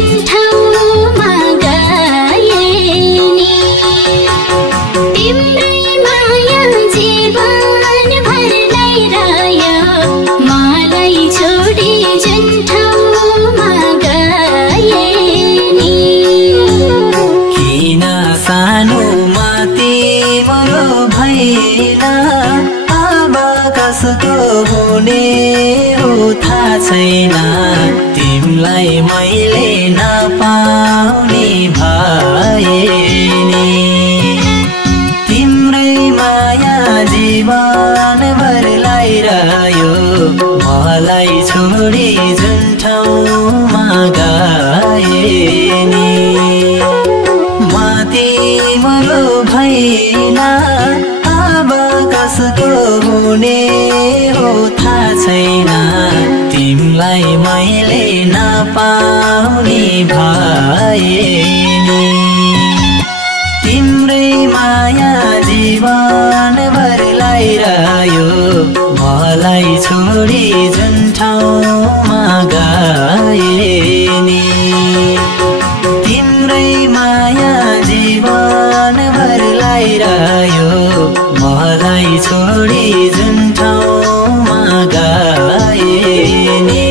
जुन ठाउँमा गए नि तिम्रै माया जीवनभर ल्याइरह्यो मलाई छोडी जुन ठाउँमा गए नि किन सानोमा तिम्रो भैला अब कसको हुने हो थाहा छैन तिमलाई मैले नपाउने भए नि तिम्रै माया जीवनभर ल्याइरह्यो मलाई छोडी जुन ठाउँमा गए नि म तिम्रो भैला अब कसको हुने हो थाहा छैन तिमलाई मैले नपाउने भए नि तिम्रै माया जीवनभर ल्याइरह्यो मलाई छोडी जुन ठाउँमा गए नि तिम्रै माया जीवनभर ल्याइरह्यो मलाई छोडी जुन ठाउँमा गए नि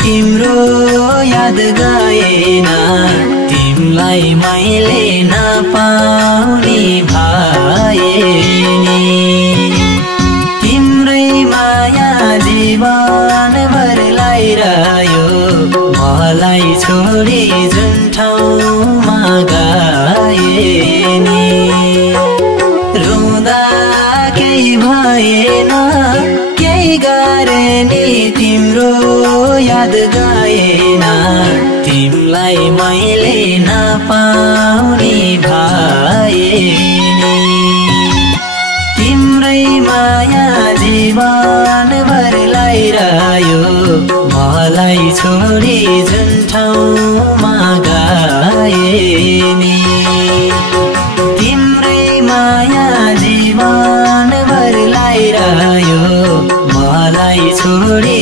तिम्रो याद गएन तिमलाई मैले नपाउने भए नि तिम्रै माया जीवनभर ल्याइरह्यो मलाई छोडी जुन ठाउँमा गए नि रुँदा केही भएन केही गरे नि तिम्रो याद गएन तिमलाई मैले नपाउने भए नि तिम्रै माया जीवनभर ल्याइरह्यो मलाई छोडी जुन ठाउँमा गए नि तिम्रै माया जीवनभर ल्याइरह्यो मलाई छोडी